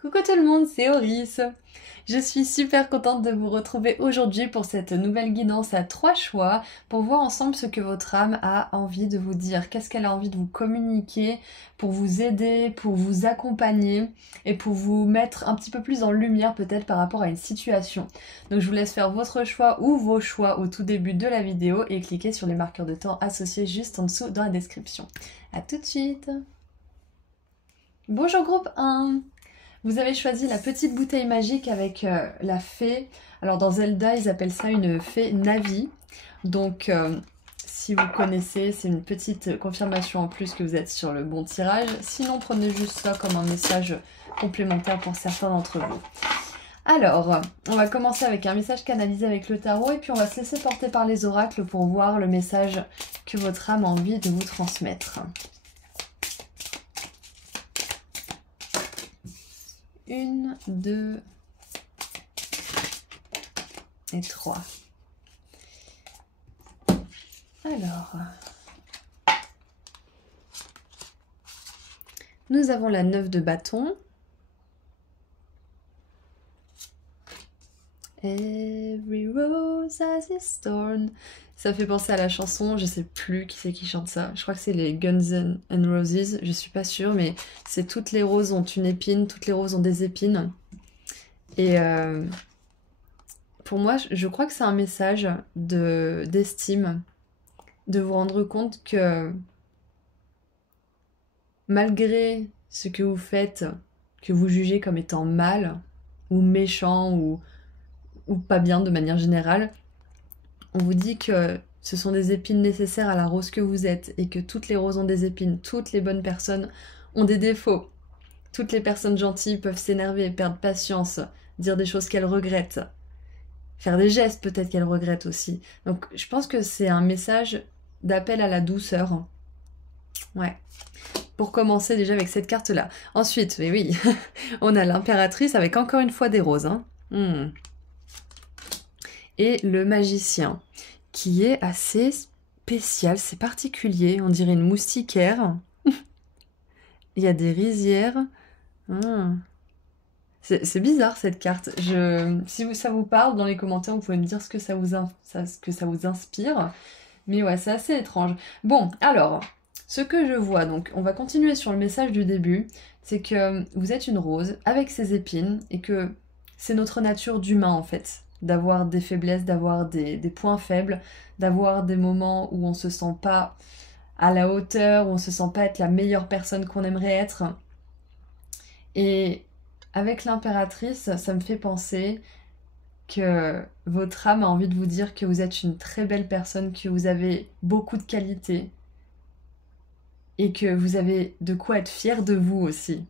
Coucou tout le monde, c'est Oris. Je suis super contente de vous retrouver aujourd'hui pour cette nouvelle guidance à 3 choix pour voir ensemble ce que votre âme a envie de vous dire, qu'est-ce qu'elle a envie de vous communiquer pour vous aider, pour vous accompagner et pour vous mettre un petit peu plus en lumière peut-être par rapport à une situation. Donc je vous laisse faire votre choix ou vos choix au tout début de la vidéo et cliquez sur les marqueurs de temps associés juste en dessous dans la description. A tout de suite. Bonjour groupe 1. Vous avez choisi la petite bouteille magique avec la fée. Alors dans Zelda, ils appellent ça une fée Navi. Donc si vous connaissez, c'est une petite confirmation en plus que vous êtes sur le bon tirage. Sinon, prenez juste ça comme un message complémentaire pour certains d'entre vous. Alors, on va commencer avec un message canalisé avec le tarot et puis on va se laisser porter par les oracles pour voir le message que votre âme a envie de vous transmettre. 1, 2 et 3. Alors, nous avons la 9 de bâton. Every rose has its thorn. Ça fait penser à la chanson, je sais plus qui c'est qui chante ça. Je crois que c'est les Guns N' Roses, je suis pas sûre, mais c'est toutes les roses ont une épine, toutes les roses ont des épines. Et pour moi, je crois que c'est un message d'estime, de vous rendre compte que malgré ce que vous faites, que vous jugez comme étant mal, ou méchant, ou pas bien de manière générale, on vous dit que ce sont des épines nécessaires à la rose que vous êtes et que toutes les roses ont des épines, toutes les bonnes personnes ont des défauts. Toutes les personnes gentilles peuvent s'énerver, perdre patience, dire des choses qu'elles regrettent, faire des gestes peut-être qu'elles regrettent aussi. Donc je pense que c'est un message d'appel à la douceur. Ouais. Pour commencer déjà avec cette carte-là. Ensuite, mais oui, on a l'impératrice avec encore une fois des roses. Hein. Et le magicien, qui est assez spécial, c'est particulier, on dirait une moustiquaire. Il y a des rizières. C'est bizarre cette carte. Si ça vous parle, dans les commentaires, vous pouvez me dire ce que ça vous inspire. Mais ouais, c'est assez étrange. Bon, alors, ce que je vois, donc, on va continuer sur le message du début, c'est que vous êtes une rose avec ses épines et que c'est notre nature d'humain en fait, d'avoir des faiblesses, d'avoir des points faibles, d'avoir des moments où on se sent pas à la hauteur, où on se sent pas être la meilleure personne qu'on aimerait être. Et avec l'impératrice, ça me fait penser que votre âme a envie de vous dire que vous êtes une très belle personne, que vous avez beaucoup de qualités et que vous avez de quoi être fier de vous aussi.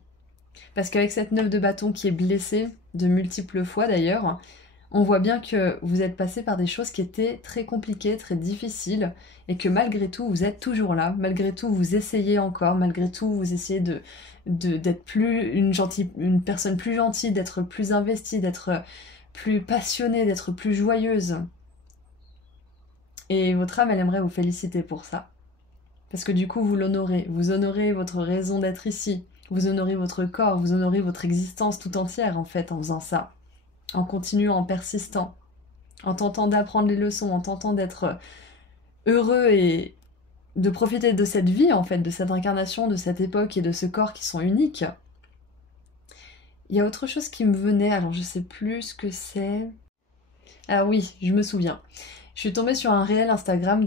Parce qu'avec cette 9 de bâton qui est blessée, de multiples fois d'ailleurs, on voit bien que vous êtes passé par des choses qui étaient très compliquées, très difficiles, et que malgré tout, vous êtes toujours là, malgré tout, vous essayez encore, malgré tout, vous essayez d'être plus une personne plus gentille, d'être plus investie, d'être plus passionnée, d'être plus joyeuse. Et votre âme, elle aimerait vous féliciter pour ça. Parce que du coup, vous l'honorez, vous honorez votre raison d'être ici, vous honorez votre corps, vous honorez votre existence tout entière en fait en faisant ça. En continuant, en persistant, en tentant d'apprendre les leçons, en tentant d'être heureux et de profiter de cette vie, en fait, de cette incarnation, de cette époque et de ce corps qui sont uniques. Il y a autre chose qui me venait, alors je sais plus ce que c'est. Ah oui, je me souviens. Je suis tombée sur un réel Instagram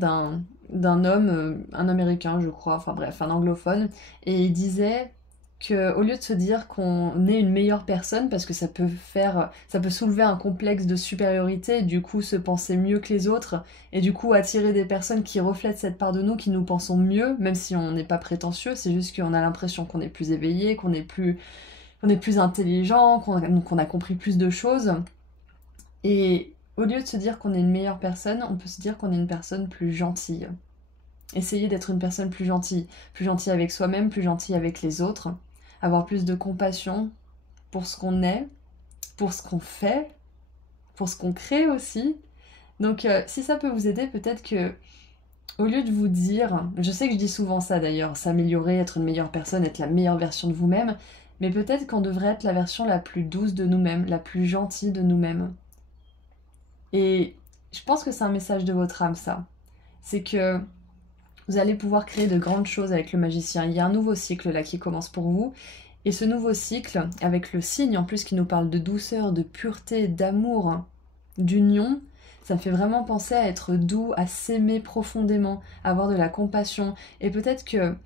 d'un homme, un américain je crois, enfin bref, un anglophone, et il disait qu'au lieu de se dire qu'on est une meilleure personne, parce que ça peut soulever un complexe de supériorité, et du coup se penser mieux que les autres, et du coup attirer des personnes qui reflètent cette part de nous, qui nous pensons mieux, même si on n'est pas prétentieux, c'est juste qu'on a l'impression qu'on est plus éveillé, qu'on est plus intelligent, qu'on a compris plus de choses. Et au lieu de se dire qu'on est une meilleure personne, on peut se dire qu'on est une personne plus gentille. Essayez d'être une personne plus gentille avec soi-même, plus gentille avec les autres, avoir plus de compassion pour ce qu'on est, pour ce qu'on fait, pour ce qu'on crée aussi. Donc si ça peut vous aider, peut-être que au lieu de vous dire, je sais que je dis souvent ça d'ailleurs, s'améliorer, être une meilleure personne, être la meilleure version de vous-même, Mais peut-être qu'on devrait être la version la plus douce de nous-mêmes, la plus gentille de nous-mêmes. Et je pense que c'est un message de votre âme, ça. C'est que vous allez pouvoir créer de grandes choses avec le magicien. Il y a un nouveau cycle là qui commence pour vous. Et ce nouveau cycle, avec le signe en plus qui nous parle de douceur, de pureté, d'amour, d'union, ça me fait vraiment penser à être doux, à s'aimer profondément, à avoir de la compassion. Et peut-être que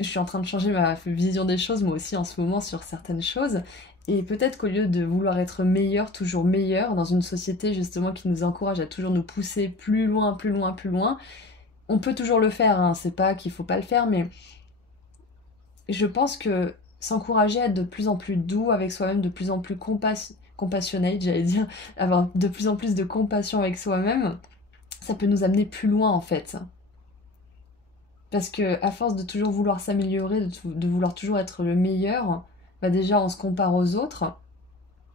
je suis en train de changer ma vision des choses, moi aussi en ce moment, sur certaines choses. Et peut-être qu'au lieu de vouloir être meilleur, toujours meilleur, dans une société justement qui nous encourage à toujours nous pousser plus loin, plus loin, plus loin, on peut toujours le faire, hein. C'est pas qu'il faut pas le faire, mais je pense que s'encourager à être de plus en plus doux avec soi-même, de plus en plus compassionate, j'allais dire, avoir de plus en plus de compassion avec soi-même, ça peut nous amener plus loin en fait. Parce que à force de toujours vouloir s'améliorer, de vouloir toujours être le meilleur, bah déjà on se compare aux autres,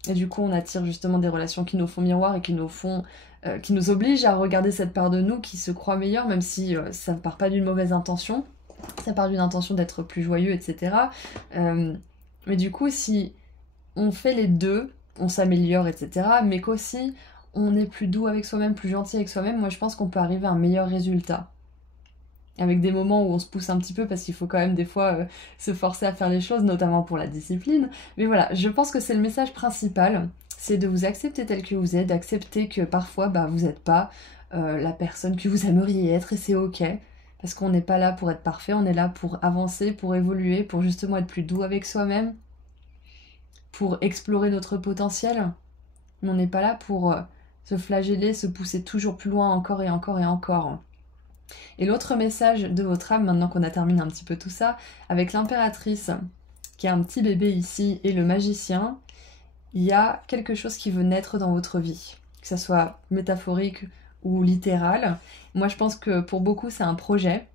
et du coup on attire justement des relations qui nous font miroir et qui nous obligent à regarder cette part de nous qui se croit meilleure, même si ça ne part pas d'une mauvaise intention, ça part d'une intention d'être plus joyeux, etc. Mais du coup, si on fait les deux, on s'améliore, etc., mais qu'aussi on est plus doux avec soi-même, plus gentil avec soi-même, moi je pense qu'on peut arriver à un meilleur résultat. Avec des moments où on se pousse un petit peu parce qu'il faut quand même des fois se forcer à faire les choses, notamment pour la discipline. Mais voilà, je pense que c'est le message principal, c'est de vous accepter tel que vous êtes, d'accepter que parfois vous n'êtes pas la personne que vous aimeriez être et c'est ok. Parce qu'on n'est pas là pour être parfait, on est là pour avancer, pour évoluer, pour justement être plus doux avec soi-même, pour explorer notre potentiel. Mais on n'est pas là pour se flageller, se pousser toujours plus loin encore et encore et encore. Et l'autre message de votre âme, maintenant qu'on a terminé un petit peu tout ça, avec l'impératrice, qui a un petit bébé ici, et le magicien, il y a quelque chose qui veut naître dans votre vie, que ça soit métaphorique ou littéral. Moi, je pense que pour beaucoup, c'est un projet.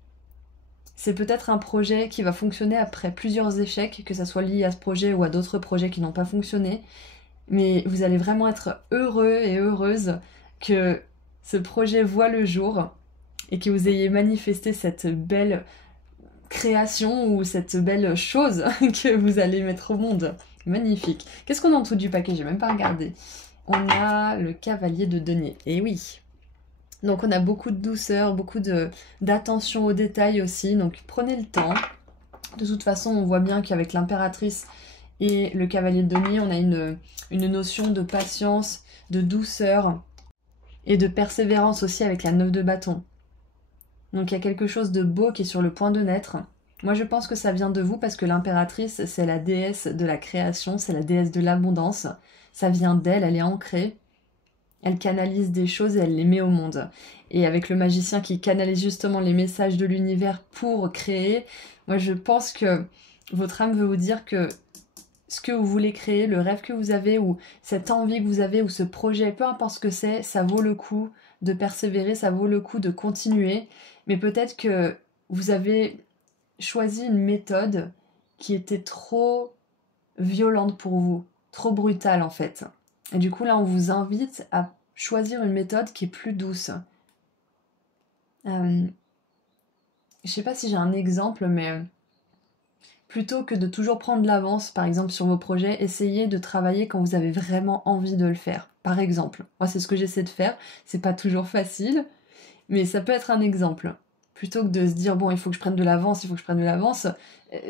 C'est peut-être un projet qui va fonctionner après plusieurs échecs, que ça soit lié à ce projet ou à d'autres projets qui n'ont pas fonctionné. Mais vous allez vraiment être heureux et heureuse que ce projet voit le jour et que vous ayez manifesté cette belle création ou cette belle chose que vous allez mettre au monde. Magnifique. Qu'est-ce qu'on a en dessous du paquet? J'ai même pas regardé. On a le cavalier de denier. Et oui. Donc on a beaucoup de douceur, beaucoup d'attention aux détails aussi. Donc prenez le temps. De toute façon, on voit bien qu'avec l'impératrice et le cavalier de denier, on a une notion de patience, de douceur et de persévérance aussi avec la 9 de bâton. Donc il y a quelque chose de beau qui est sur le point de naître. Moi je pense que ça vient de vous parce que l'impératrice c'est la déesse de la création, c'est la déesse de l'abondance. Ça vient d'elle, elle est ancrée. Elle canalise des choses et elle les met au monde. Et avec le magicien qui canalise justement les messages de l'univers pour créer, moi je pense que votre âme veut vous dire que ce que vous voulez créer, le rêve que vous avez ou cette envie que vous avez ou ce projet, peu importe ce que c'est, ça vaut le coup de persévérer, ça vaut le coup de continuer. Mais peut-être que vous avez choisi une méthode qui était trop violente pour vous, trop brutale en fait. Et du coup là on vous invite à choisir une méthode qui est plus douce. Je sais pas si j'ai un exemple, mais plutôt que de toujours prendre l'avance, par exemple sur vos projets, essayez de travailler quand vous avez vraiment envie de le faire. Par exemple, moi c'est ce que j'essaie de faire, c'est pas toujours facile, mais ça peut être un exemple. Plutôt que de se dire, bon, il faut que je prenne de l'avance,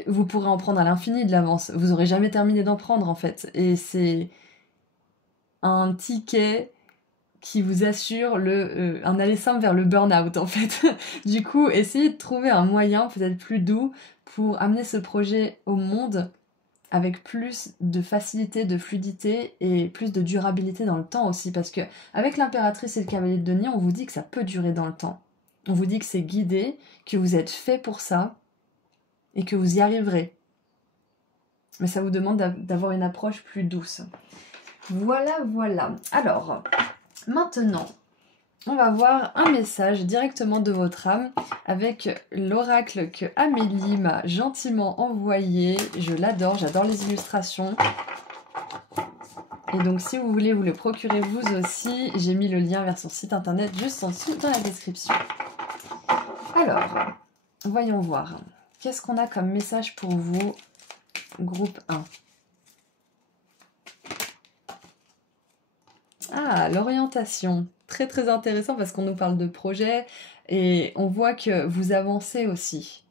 vous pourrez en prendre à l'infini de l'avance. Vous aurez jamais terminé d'en prendre, en fait. Et c'est un ticket qui vous assure un aller simple vers le burn-out, en fait. Du coup, essayez de trouver un moyen peut-être plus doux pour amener ce projet au monde avec plus de facilité, de fluidité et plus de durabilité dans le temps aussi. Parce que avec l'impératrice et le cavalier de denier, on vous dit que ça peut durer dans le temps. On vous dit que c'est guidé, que vous êtes fait pour ça et que vous y arriverez. Mais ça vous demande d'avoir une approche plus douce. Voilà, voilà. Alors, maintenant, on va voir un message directement de votre âme avec l'oracle que Amélie m'a gentiment envoyé. Je l'adore, j'adore les illustrations. Et donc si vous voulez vous le procurer vous aussi, j'ai mis le lien vers son site internet juste en dessous dans la description. Alors, voyons voir. Qu'est-ce qu'on a comme message pour vous groupe 1. Ah, l'orientation. Très très intéressant parce qu'on nous parle de projet et on voit que vous avancez aussi.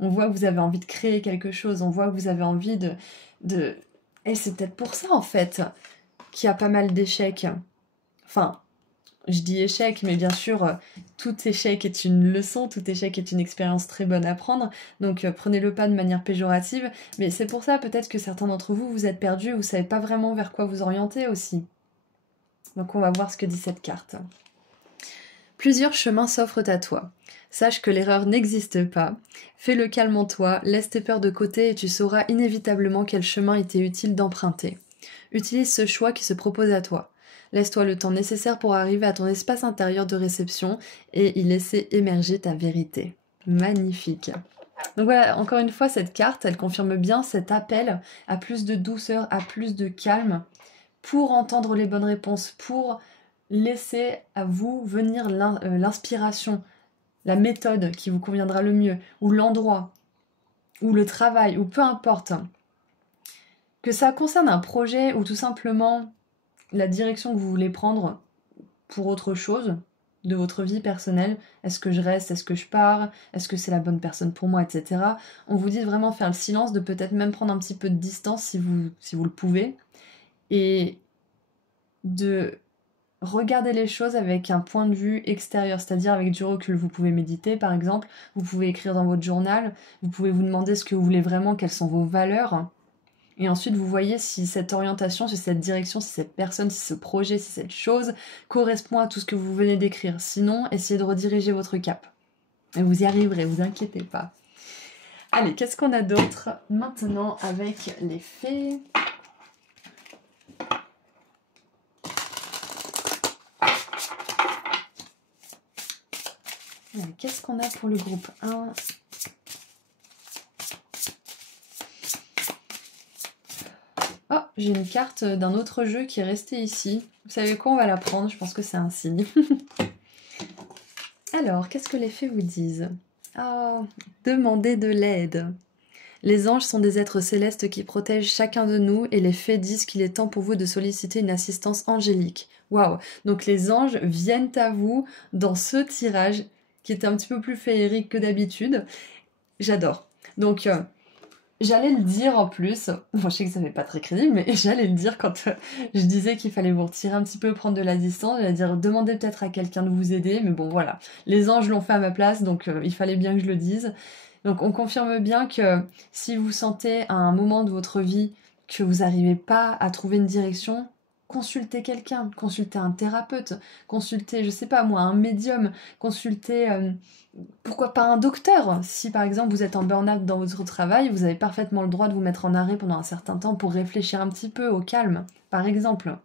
On voit que vous avez envie de créer quelque chose, on voit que vous avez envie de... Et c'est peut-être pour ça en fait qu'il y a pas mal d'échecs. Enfin, je dis échec, mais bien sûr, tout échec est une leçon, tout échec est une expérience très bonne à prendre, donc prenez-le pas de manière péjorative, mais c'est pour ça peut-être que certains d'entre vous, vous êtes perdus, vous savez pas vraiment vers quoi vous orienter aussi. Donc on va voir ce que dit cette carte. Plusieurs chemins s'offrent à toi. Sache que l'erreur n'existe pas. Fais le calme en toi, laisse tes peurs de côté et tu sauras inévitablement quel chemin il t'est utile d'emprunter. Utilise ce choix qui se propose à toi. Laisse-toi le temps nécessaire pour arriver à ton espace intérieur de réception et y laisser émerger ta vérité. Magnifique. Donc voilà, encore une fois, cette carte, elle confirme bien cet appel à plus de douceur, à plus de calme, pour entendre les bonnes réponses, pour laisser à vous venir l'inspiration, la méthode qui vous conviendra le mieux, ou l'endroit, ou le travail, ou peu importe. Que ça concerne un projet ou tout simplement la direction que vous voulez prendre pour autre chose de votre vie personnelle, est-ce que je reste, est-ce que je pars, est-ce que c'est la bonne personne pour moi, etc. On vous dit de vraiment faire le silence, de peut-être même prendre un petit peu de distance si vous le pouvez, et de regarder les choses avec un point de vue extérieur, c'est-à-dire avec du recul. Vous pouvez méditer par exemple, vous pouvez écrire dans votre journal, vous pouvez vous demander ce que vous voulez vraiment, quelles sont vos valeurs, et ensuite vous voyez si cette orientation, si cette direction, si cette personne, si ce projet, si cette chose correspond à tout ce que vous venez d'écrire. Sinon, essayez de rediriger votre cap. Et vous y arriverez, vous inquiétez pas. Allez, qu'est-ce qu'on a d'autre maintenant avec les fées ? Qu'est-ce qu'on a pour le groupe 1 ? Oh, j'ai une carte d'un autre jeu qui est restée ici. Vous savez quoi, on va la prendre, je pense que c'est un signe. Alors, qu'est-ce que les fées vous disent ? Oh, demandez de l'aide. Les anges sont des êtres célestes qui protègent chacun de nous et les fées disent qu'il est temps pour vous de solliciter une assistance angélique. Waouh ! Donc les anges viennent à vous dans ce tirage qui était un petit peu plus féerique que d'habitude. J'adore. Donc, j'allais le dire en plus, bon, je sais que ça fait pas très crédible, mais j'allais le dire quand je disais qu'il fallait vous retirer un petit peu, prendre de la distance, j'allais dire demandez peut-être à quelqu'un de vous aider, mais bon voilà, les anges l'ont fait à ma place, donc il fallait bien que je le dise. Donc on confirme bien que si vous sentez à un moment de votre vie que vous n'arrivez pas à trouver une direction, consultez quelqu'un, consultez un thérapeute, consultez, je sais pas moi, un médium, consultez... pourquoi pas un docteur? Si par exemple vous êtes en burn-out dans votre travail, vous avez parfaitement le droit de vous mettre en arrêt pendant un certain temps pour réfléchir un petit peu au calme, par exemple.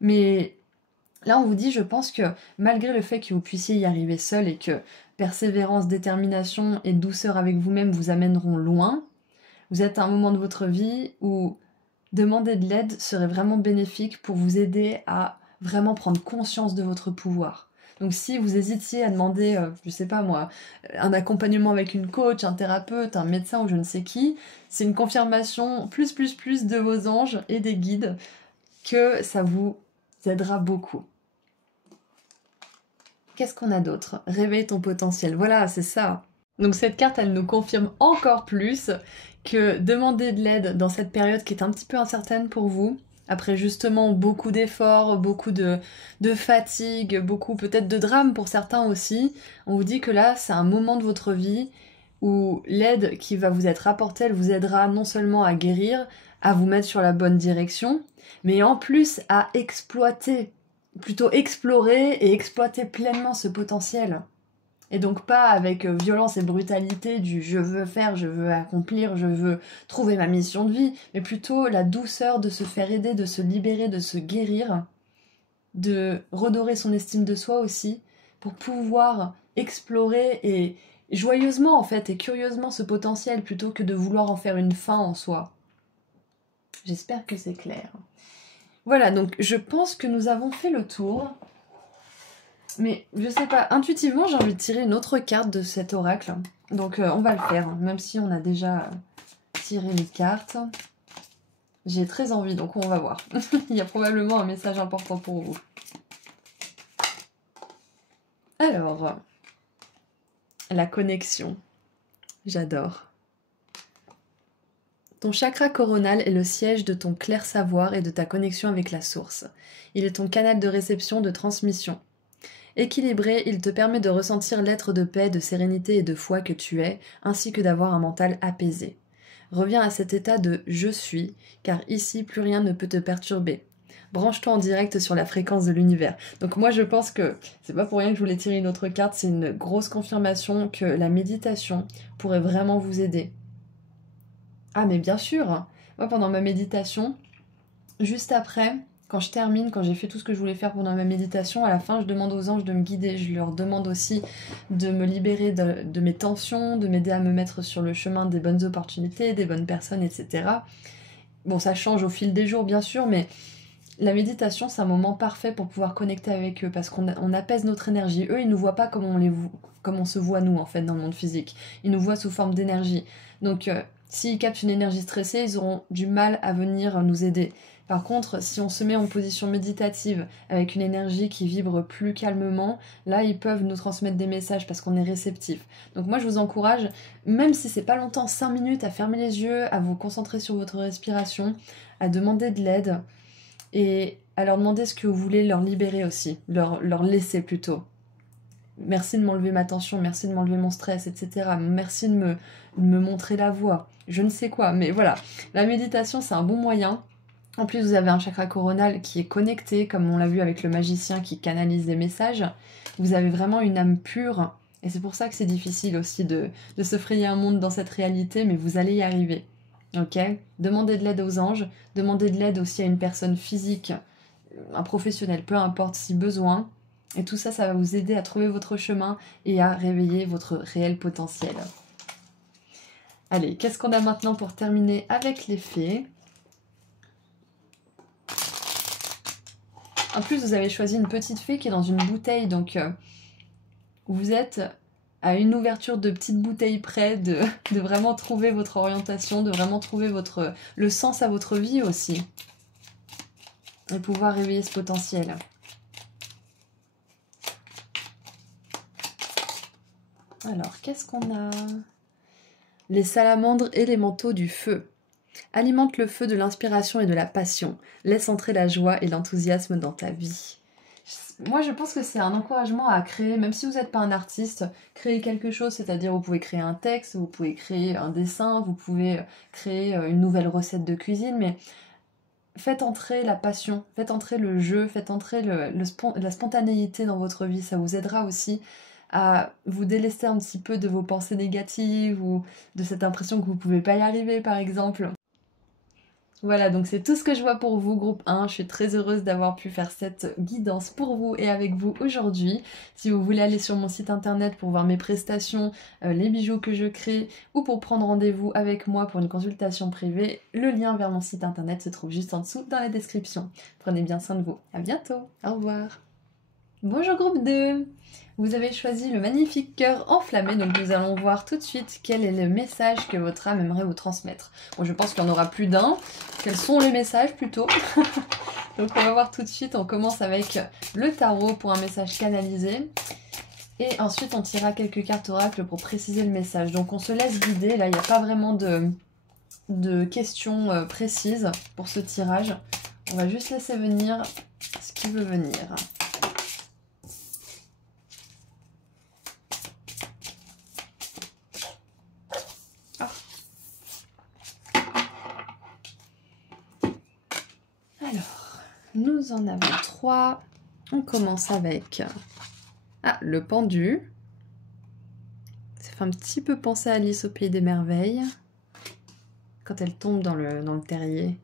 Mais là on vous dit, je pense que malgré le fait que vous puissiez y arriver seul et que persévérance, détermination et douceur avec vous-même vous amèneront loin, vous êtes à un moment de votre vie où demander de l'aide serait vraiment bénéfique pour vous aider à vraiment prendre conscience de votre pouvoir. Donc si vous hésitiez à demander, je sais pas moi, un accompagnement avec une coach, un thérapeute, un médecin ou je ne sais qui, c'est une confirmation plus de vos anges et des guides que ça vous aidera beaucoup. Qu'est-ce qu'on a d'autre ? Réveille ton potentiel. Voilà, c'est ça. Donc cette carte, elle nous confirme encore plus que demander de l'aide dans cette période qui est un petit peu incertaine pour vous, après justement beaucoup d'efforts, beaucoup de fatigue, beaucoup peut-être de drame pour certains aussi, on vous dit que là, c'est un moment de votre vie où l'aide qui va vous être apportée, elle vous aidera non seulement à guérir, à vous mettre sur la bonne direction, mais en plus à exploiter, plutôt explorer et exploiter pleinement ce potentiel. Et donc pas avec violence et brutalité du je veux faire, je veux accomplir, je veux trouver ma mission de vie, mais plutôt la douceur de se faire aider, de se libérer, de se guérir, de redorer son estime de soi aussi, pour pouvoir explorer et joyeusement en fait et curieusement ce potentiel plutôt que de vouloir en faire une fin en soi. J'espère que c'est clair. Voilà, donc je pense que nous avons fait le tour. Mais je sais pas, intuitivement j'ai envie de tirer une autre carte de cet oracle. Donc on va le faire, même si on a déjà tirer une carte. J'ai très envie, donc on va voir. Il y a probablement un message important pour vous. Alors, la connexion. J'adore. Ton chakra coronal est le siège de ton clair savoir et de ta connexion avec la source. Il est ton canal de réception, de transmission. Équilibré, il te permet de ressentir l'être de paix, de sérénité et de foi que tu es, ainsi que d'avoir un mental apaisé. Reviens à cet état de « je suis », car ici, plus rien ne peut te perturber. Branche-toi en direct sur la fréquence de l'univers. Donc moi, je pense que c'est pas pour rien que je voulais tirer une autre carte, c'est une grosse confirmation que la méditation pourrait vraiment vous aider. Ah mais bien sûr, moi pendant ma méditation, juste après, quand je termine, quand j'ai fait tout ce que je voulais faire pendant ma méditation, à la fin je demande aux anges de me guider, je leur demande aussi de me libérer de mes tensions, de m'aider à me mettre sur le chemin des bonnes opportunités, des bonnes personnes, etc. Bon, ça change au fil des jours bien sûr, mais la méditation c'est un moment parfait pour pouvoir connecter avec eux, parce qu'on apaise notre énergie. Eux ils nous voient pas comme on se voit nous en fait dans le monde physique, ils nous voient sous forme d'énergie. Donc s'ils captent une énergie stressée, ils auront du mal à venir nous aider. Par contre, si on se met en position méditative avec une énergie qui vibre plus calmement, là ils peuvent nous transmettre des messages parce qu'on est réceptif. Donc moi je vous encourage, même si c'est pas longtemps, 5 minutes, à fermer les yeux, à vous concentrer sur votre respiration, à demander de l'aide et à leur demander ce que vous voulez leur libérer aussi, leur laisser plutôt. Merci de m'enlever ma tension, merci de m'enlever mon stress, etc. Merci de me montrer la voie. Je ne sais quoi, mais voilà. La méditation, c'est un bon moyen. En plus, vous avez un chakra coronal qui est connecté, comme on l'a vu avec le magicien qui canalise des messages. Vous avez vraiment une âme pure. Et c'est pour ça que c'est difficile aussi de se frayer un monde dans cette réalité, mais vous allez y arriver. Ok ? Demandez de l'aide aux anges. Demandez de l'aide aussi à une personne physique, un professionnel, peu importe si besoin. Et tout ça, ça va vous aider à trouver votre chemin et à réveiller votre réel potentiel. Allez, qu'est-ce qu'on a maintenant pour terminer avec les fées ? En plus, vous avez choisi une petite fée qui est dans une bouteille, donc vous êtes à une ouverture de petite bouteille près de vraiment trouver votre orientation, de vraiment trouver le sens à votre vie aussi. Et pouvoir réveiller ce potentiel. Alors, qu'est-ce qu'on a ? Les salamandres élémentaux du feu. Alimente le feu de l'inspiration et de la passion. Laisse entrer la joie et l'enthousiasme dans ta vie. Moi, je pense que c'est un encouragement à créer, même si vous n'êtes pas un artiste, créer quelque chose, c'est-à-dire vous pouvez créer un texte, vous pouvez créer un dessin, vous pouvez créer une nouvelle recette de cuisine, mais faites entrer la passion, faites entrer le jeu, faites entrer la spontanéité dans votre vie. Ça vous aidera aussi à vous délester un petit peu de vos pensées négatives ou de cette impression que vous ne pouvez pas y arriver, par exemple. Voilà, donc c'est tout ce que je vois pour vous, groupe 1. Je suis très heureuse d'avoir pu faire cette guidance pour vous et avec vous aujourd'hui. Si vous voulez aller sur mon site internet pour voir mes prestations, les bijoux que je crée ou pour prendre rendez-vous avec moi pour une consultation privée, le lien vers mon site internet se trouve juste en dessous dans la description. Prenez bien soin de vous. À bientôt. Au revoir. Bonjour groupe 2. Vous avez choisi le magnifique cœur enflammé, donc nous allons voir tout de suite quel est le message que votre âme aimerait vous transmettre. Bon, je pense qu'il y en aura plus d'un. Quels sont les messages plutôt? Donc on va voir tout de suite, on commence avec le tarot pour un message canalisé. Et ensuite on tirera quelques cartes oracles pour préciser le message. Donc on se laisse guider, là il n'y a pas vraiment de questions précises pour ce tirage. On va juste laisser venir ce qui veut venir. Nous en avons 3. On commence avec le pendu. Ça fait un petit peu penser à Alice au Pays des Merveilles. Quand elle tombe dans le terrier.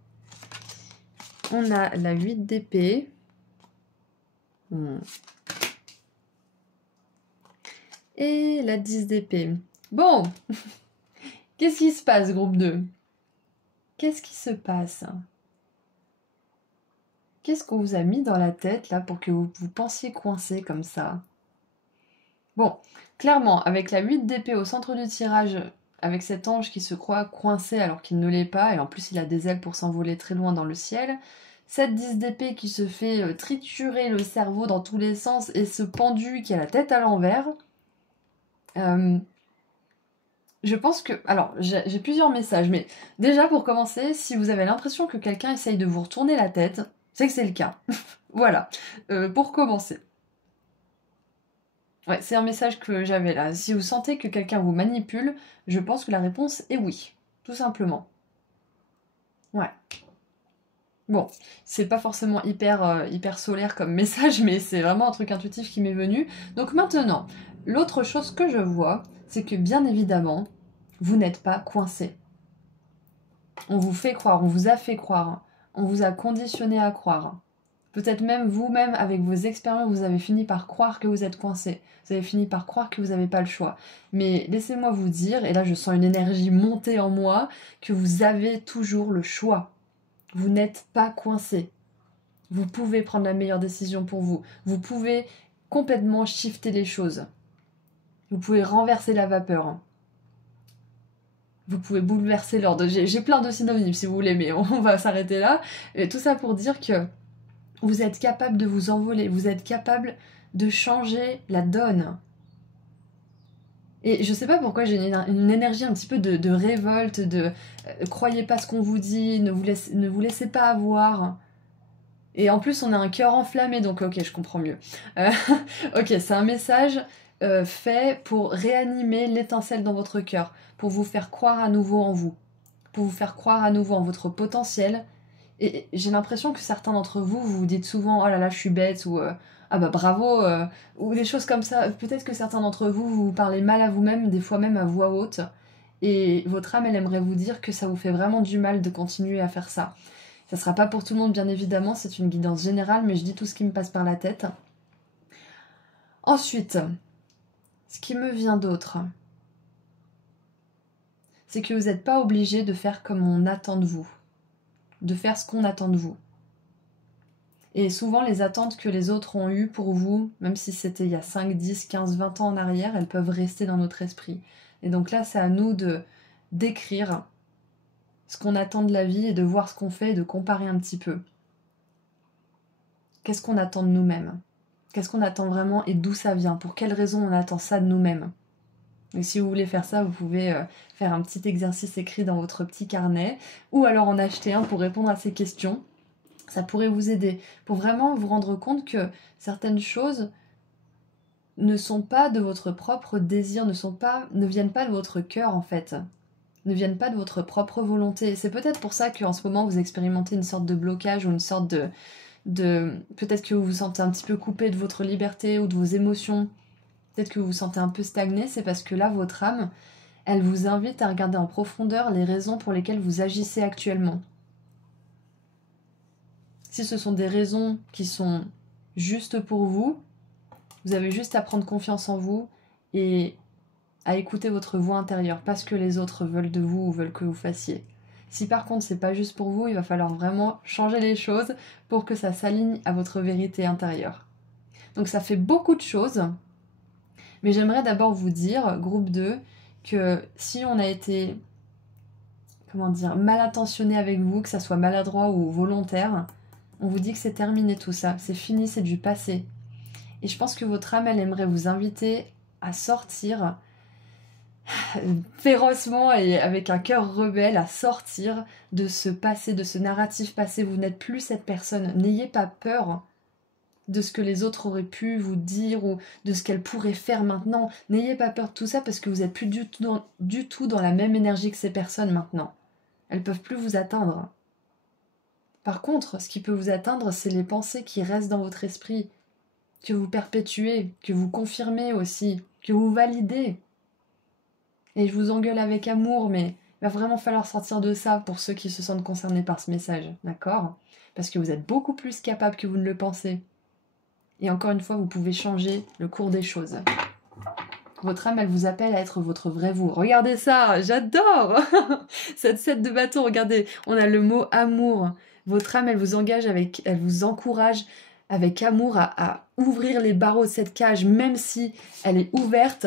On a la 8 d'épée. Et la 10 d'épée. Bon, qu'est-ce qui se passe, groupe 2? Qu'est-ce qui se passe? Qu'est-ce qu'on vous a mis dans la tête, là, pour que vous pensiez coincé comme ça? Bon, clairement, avec la 8 d'épée au centre du tirage, avec cet ange qui se croit coincé alors qu'il ne l'est pas, et en plus il a des ailes pour s'envoler très loin dans le ciel. Cette 10 d'épée qui se fait triturer le cerveau dans tous les sens, et ce pendu qui a la tête à l'envers. Je pense que... Alors, j'ai plusieurs messages, mais déjà pour commencer, si vous avez l'impression que quelqu'un essaye de vous retourner la tête, c'est que c'est le cas. Voilà, pour commencer. Ouais, c'est un message que j'avais là. Si vous sentez que quelqu'un vous manipule, je pense que la réponse est oui, tout simplement. Ouais. Bon, c'est pas forcément hyper solaire comme message, mais c'est vraiment un truc intuitif qui m'est venu. Donc maintenant, l'autre chose que je vois, c'est que bien évidemment, vous n'êtes pas coincé. On vous fait croire, on vous a fait croire, on vous a conditionné à croire. Peut-être même vous-même, avec vos expériences, vous avez fini par croire que vous êtes coincé. Vous avez fini par croire que vous n'avez pas le choix. Mais laissez-moi vous dire, et là je sens une énergie monter en moi, que vous avez toujours le choix. Vous n'êtes pas coincé. Vous pouvez prendre la meilleure décision pour vous. Vous pouvez complètement shifter les choses. Vous pouvez renverser la vapeur. Vous pouvez bouleverser l'ordre. J'ai plein de synonymes si vous voulez, mais on va s'arrêter là. Et tout ça pour dire que vous êtes capable de vous envoler. Vous êtes capable de changer la donne. Et je sais pas pourquoi j'ai une énergie un petit peu de révolte, de croyez pas ce qu'on vous dit, ne vous laissez pas avoir. Et en plus, on a un cœur enflammé, donc ok, je comprends mieux. Ok, c'est un message fait pour réanimer l'étincelle dans votre cœur, pour vous faire croire à nouveau en vous, pour vous faire croire à nouveau en votre potentiel. Et j'ai l'impression que certains d'entre vous, vous vous dites souvent « Oh là là, je suis bête » ou Ah bah bravo » ou des choses comme ça. Peut-être que certains d'entre vous, vous parlez mal à vous-même, des fois même à voix haute. Et votre âme, elle aimerait vous dire que ça vous fait vraiment du mal de continuer à faire ça. Ça sera pas pour tout le monde, bien évidemment, c'est une guidance générale, mais je dis tout ce qui me passe par la tête. Ensuite, ce qui me vient d'autre, c'est que vous n'êtes pas obligé de faire comme on attend de vous, de faire ce qu'on attend de vous. Et souvent, les attentes que les autres ont eues pour vous, même si c'était il y a 5, 10, 15, 20 ans en arrière, elles peuvent rester dans notre esprit. Et donc là, c'est à nous d'écrire ce qu'on attend de la vie et de voir ce qu'on fait et de comparer un petit peu. Qu'est-ce qu'on attend de nous-mêmes? Qu'est-ce qu'on attend vraiment et d'où ça vient? Pour quelles raisons on attend ça de nous-mêmes? Et si vous voulez faire ça, vous pouvez faire un petit exercice écrit dans votre petit carnet ou alors en acheter un pour répondre à ces questions. Ça pourrait vous aider pour vraiment vous rendre compte que certaines choses ne sont pas de votre propre désir, ne viennent pas de votre cœur en fait, ne viennent pas de votre propre volonté. C'est peut-être pour ça qu'en ce moment vous expérimentez une sorte de blocage ou une sorte peut-être que vous vous sentez un petit peu coupé de votre liberté ou de vos émotions. Peut-être que vous vous sentez un peu stagné, c'est parce que là, votre âme, elle vous invite à regarder en profondeur les raisons pour lesquelles vous agissez actuellement. Si ce sont des raisons qui sont justes pour vous, vous avez juste à prendre confiance en vous et à écouter votre voix intérieure, pas ce que les autres veulent de vous ou veulent que vous fassiez. Si par contre c'est pas juste pour vous, il va falloir vraiment changer les choses pour que ça s'aligne à votre vérité intérieure. Donc ça fait beaucoup de choses. Mais j'aimerais d'abord vous dire, groupe 2, que si on a été, mal intentionné avec vous, que ça soit maladroit ou volontaire, on vous dit que c'est terminé tout ça, c'est fini, c'est du passé. Et je pense que votre âme, elle aimerait vous inviter à sortir férocement et avec un cœur rebelle, à sortir de ce passé, de ce narratif passé. Vous n'êtes plus cette personne, n'ayez pas peur de ce que les autres auraient pu vous dire ou de ce qu'elles pourraient faire maintenant. N'ayez pas peur de tout ça parce que vous n'êtes plus du tout dans la même énergie que ces personnes maintenant. Elles peuvent plus vous atteindre. Par contre, ce qui peut vous atteindre, c'est les pensées qui restent dans votre esprit, que vous perpétuez, que vous confirmez aussi, que vous validez. Et je vous engueule avec amour, mais il va vraiment falloir sortir de ça pour ceux qui se sentent concernés par ce message, d'accord? Parce que vous êtes beaucoup plus capable que vous ne le pensez. Et encore une fois, vous pouvez changer le cours des choses. Votre âme, elle vous appelle à être votre vrai vous. Regardez ça, j'adore. Cette 7 de bâton, regardez, on a le mot amour. Votre âme, elle vous encourage avec amour à ouvrir les barreaux de cette cage, même si elle est ouverte.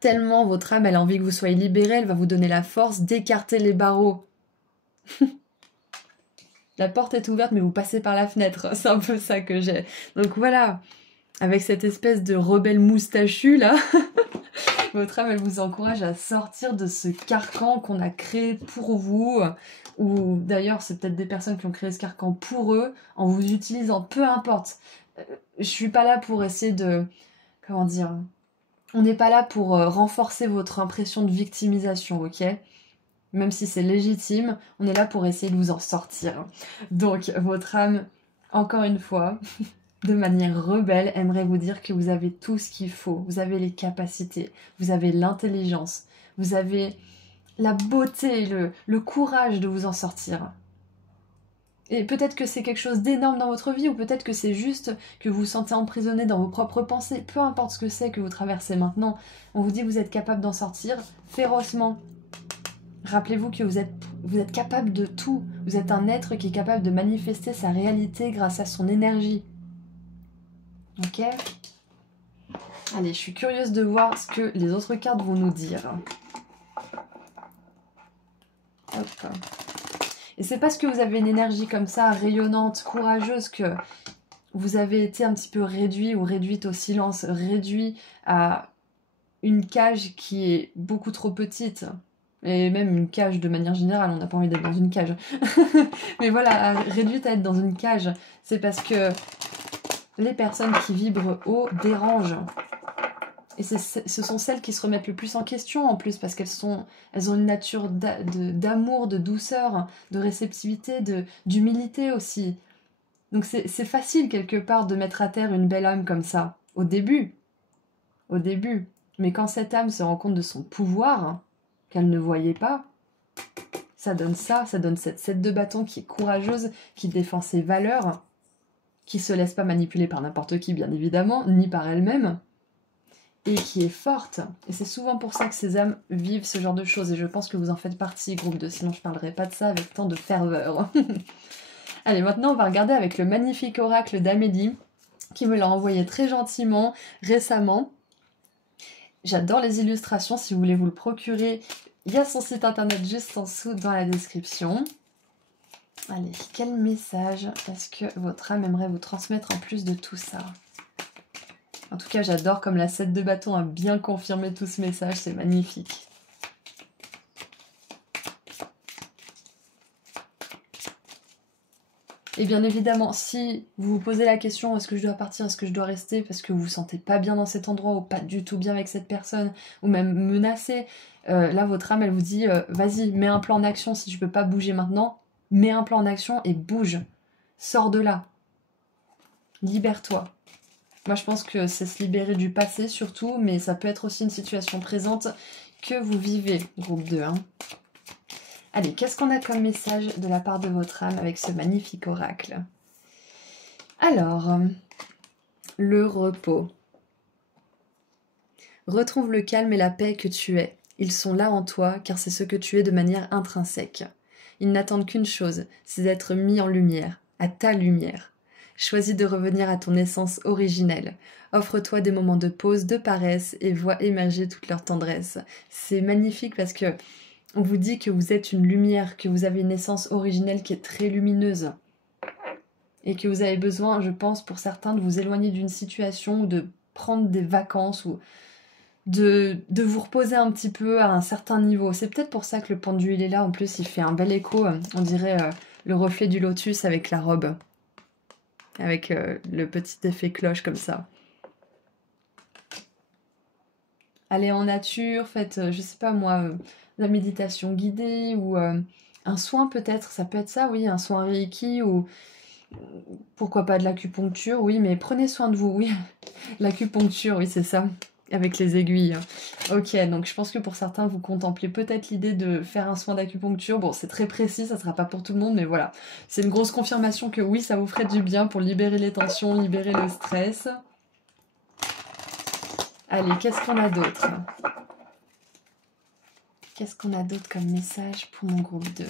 tellement, votre âme, elle a envie que vous soyez libéré, elle va vous donner la force d'écarter les barreaux. La porte est ouverte, mais vous passez par la fenêtre. C'est un peu ça que j'ai. Donc voilà, avec cette espèce de rebelle moustachu, là, votre âme, elle vous encourage à sortir de ce carcan qu'on a créé pour vous. Ou d'ailleurs, c'est peut-être des personnes qui ont créé ce carcan pour eux, en vous utilisant, peu importe. Je suis pas là pour essayer de... Comment dire? On n'est pas là pour renforcer votre impression de victimisation, ok? Même si c'est légitime, on est là pour essayer de vous en sortir. Donc, votre âme, encore une fois, de manière rebelle, aimerait vous dire que vous avez tout ce qu'il faut. Vous avez les capacités, vous avez l'intelligence, vous avez la beauté, le courage de vous en sortir. Et peut-être que c'est quelque chose d'énorme dans votre vie, ou peut-être que c'est juste que vous vous sentez emprisonné dans vos propres pensées. Peu importe ce que c'est que vous traversez maintenant, on vous dit que vous êtes capable d'en sortir férocement. Rappelez-vous que vous êtes capable de tout. Vous êtes un être qui est capable de manifester sa réalité grâce à son énergie. Ok? Allez, je suis curieuse de voir ce que les autres cartes vont nous dire. Hop. Et c'est parce que vous avez une énergie comme ça, rayonnante, courageuse, que vous avez été un petit peu réduit ou réduite au silence, réduit à une cage qui est beaucoup trop petite. Et même une cage de manière générale, on n'a pas envie d'être dans une cage. Mais voilà, réduite à être dans une cage, c'est parce que les personnes qui vibrent haut dérangent. Et ce sont celles qui se remettent le plus en question en plus, parce elles ont une nature d'amour, de douceur, de réceptivité, d'humilité aussi. Donc c'est facile quelque part de mettre à terre une belle âme comme ça, au début. Au début. Mais quand cette âme se rend compte de son pouvoir, qu'elle ne voyait pas, ça donne cette 7 de bâton qui est courageuse, qui défend ses valeurs, qui se laisse pas manipuler par n'importe qui bien évidemment, ni par elle-même, et qui est forte. Et c'est souvent pour ça que ces âmes vivent ce genre de choses, et je pense que vous en faites partie, groupe 2, sinon je parlerai pas de ça avec tant de ferveur. Allez, maintenant on va regarder avec le magnifique oracle d'Amélie, qui me l'a envoyé très gentiment, récemment. J'adore les illustrations, si vous voulez vous le procurer, il y a son site internet juste en dessous dans la description. Allez, quel message est-ce que votre âme aimerait vous transmettre en plus de tout ça? En tout cas, j'adore comme la 7 de bâton a bien confirmé tout ce message, c'est magnifique. Et bien évidemment, si vous vous posez la question, est-ce que je dois partir, est-ce que je dois rester, parce que vous vous sentez pas bien dans cet endroit, ou pas du tout bien avec cette personne, ou même menacé, là votre âme elle vous dit, vas-y, mets un plan en action, si tu peux pas bouger maintenant, mets un plan en action et bouge. Sors de là. Libère-toi. Moi je pense que c'est se libérer du passé surtout, mais ça peut être aussi une situation présente que vous vivez, groupe 2. Hein. Allez, qu'est-ce qu'on a comme message de la part de votre âme avec ce magnifique oracle? Alors, le repos. Retrouve le calme et la paix que tu es. Ils sont là en toi, car c'est ce que tu es de manière intrinsèque. Ils n'attendent qu'une chose, c'est d'être mis en lumière, à ta lumière. Choisis de revenir à ton essence originelle. Offre-toi des moments de pause, de paresse et vois émerger toute leur tendresse. C'est magnifique parce que on vous dit que vous êtes une lumière, que vous avez une essence originelle qui est très lumineuse. Et que vous avez besoin, je pense, pour certains, de vous éloigner d'une situation ou de prendre des vacances ou de vous reposer un petit peu à un certain niveau. C'est peut-être pour ça que le pendule est là. En plus, il fait un bel écho. On dirait le reflet du lotus avec la robe. Avec le petit effet cloche comme ça. Allez en nature, faites, je sais pas moi, la méditation guidée ou un soin peut-être. Ça peut être ça, oui, un soin Reiki ou pourquoi pas de l'acupuncture, oui, mais prenez soin de vous, oui. L'acupuncture, oui, c'est ça. Avec les aiguilles. Ok, donc je pense que pour certains, vous contemplez peut-être l'idée de faire un soin d'acupuncture. Bon, c'est très précis, ça sera pas pour tout le monde, mais voilà. C'est une grosse confirmation que oui, ça vous ferait du bien pour libérer les tensions, libérer le stress. Allez, qu'est-ce qu'on a d'autre? Qu'est-ce qu'on a d'autre comme message pour mon groupe 2?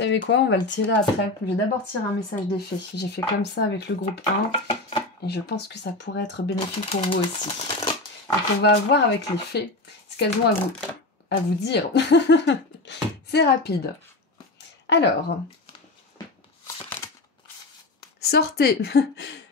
savez quoi? On va le tirer après. Je vais d'abord tirer un message des fées. J'ai fait comme ça avec le groupe 1. Et je pense que ça pourrait être bénéfique pour vous aussi. Donc on va voir avec les fées ce qu'elles ont à vous dire. C'est rapide. Alors, sortez,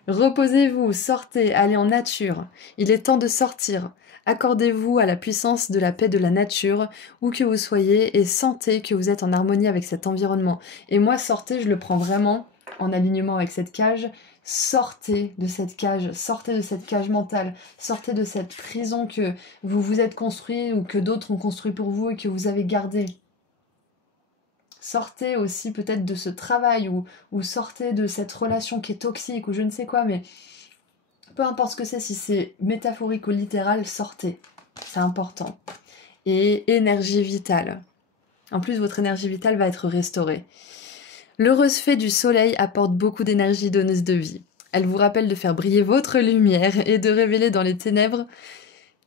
reposez-vous, sortez, allez en nature. Il est temps de sortir. Accordez-vous à la puissance de la paix de la nature, où que vous soyez, et sentez que vous êtes en harmonie avec cet environnement. Et moi, sortez, je le prends vraiment en alignement avec cette cage. Sortez de cette cage mentale, sortez de cette prison que vous vous êtes construit ou que d'autres ont construit pour vous et que vous avez gardé. Sortez aussi peut-être de ce travail ou sortez de cette relation qui est toxique ou je ne sais quoi, mais peu importe ce que c'est, si c'est métaphorique ou littéral, sortez. C'est important. Et énergie vitale. En plus, votre énergie vitale va être restaurée. L'heureuse fée du soleil apporte beaucoup d'énergie donneuse de vie. Elle vous rappelle de faire briller votre lumière et de révéler dans les ténèbres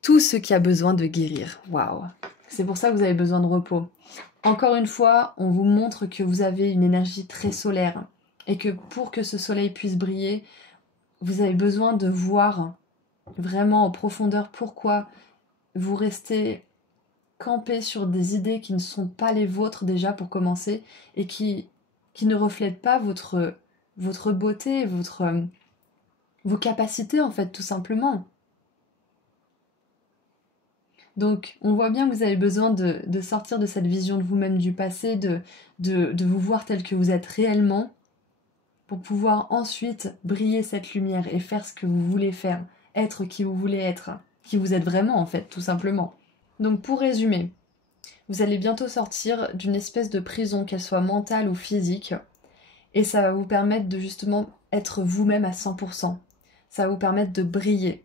tout ce qui a besoin de guérir. Waouh! C'est pour ça que vous avez besoin de repos. Encore une fois, on vous montre que vous avez une énergie très solaire et que pour que ce soleil puisse briller, vous avez besoin de voir vraiment en profondeur pourquoi vous restez campé sur des idées qui ne sont pas les vôtres déjà pour commencer et qui ne reflètent pas votre beauté, vos capacités en fait tout simplement. Donc, on voit bien que vous avez besoin de sortir de cette vision de vous-même du passé, de vous voir tel que vous êtes réellement, pour pouvoir ensuite briller cette lumière et faire ce que vous voulez faire, être qui vous voulez être, qui vous êtes vraiment en fait, tout simplement. Donc, pour résumer, vous allez bientôt sortir d'une espèce de prison, qu'elle soit mentale ou physique, et ça va vous permettre de justement être vous-même à 100%. Ça va vous permettre de briller.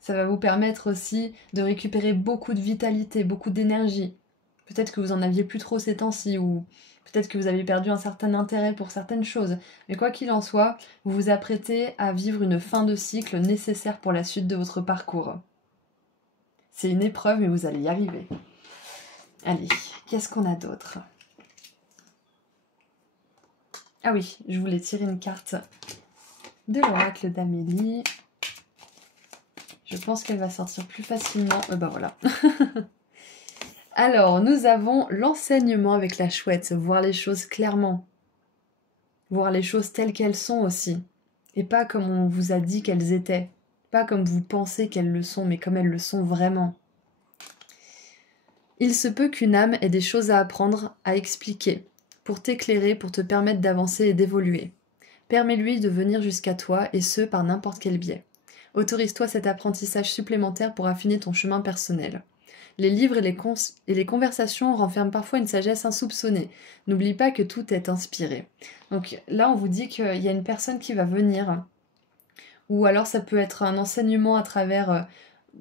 Ça va vous permettre aussi de récupérer beaucoup de vitalité, beaucoup d'énergie. Peut-être que vous en aviez plus trop ces temps-ci, ou peut-être que vous avez perdu un certain intérêt pour certaines choses. Mais quoi qu'il en soit, vous vous apprêtez à vivre une fin de cycle nécessaire pour la suite de votre parcours. C'est une épreuve, mais vous allez y arriver. Allez, qu'est-ce qu'on a d'autre? Ah oui, je voulais tirer une carte de l'oracle d'Amélie. Je pense qu'elle va sortir plus facilement. Ben voilà. Alors, nous avons l'enseignement avec la chouette. Voir les choses clairement. Voir les choses telles qu'elles sont aussi. Et pas comme on vous a dit qu'elles étaient. Pas comme vous pensez qu'elles le sont, mais comme elles le sont vraiment. Il se peut qu'une âme ait des choses à apprendre, à expliquer, pour t'éclairer, pour te permettre d'avancer et d'évoluer. Permets-lui de venir jusqu'à toi, et ce, par n'importe quel biais. Autorise-toi cet apprentissage supplémentaire pour affiner ton chemin personnel. Les livres et les conversations renferment parfois une sagesse insoupçonnée. N'oublie pas que tout est inspiré. Donc là, on vous dit qu'il y a une personne qui va venir, ou alors ça peut être un enseignement à travers...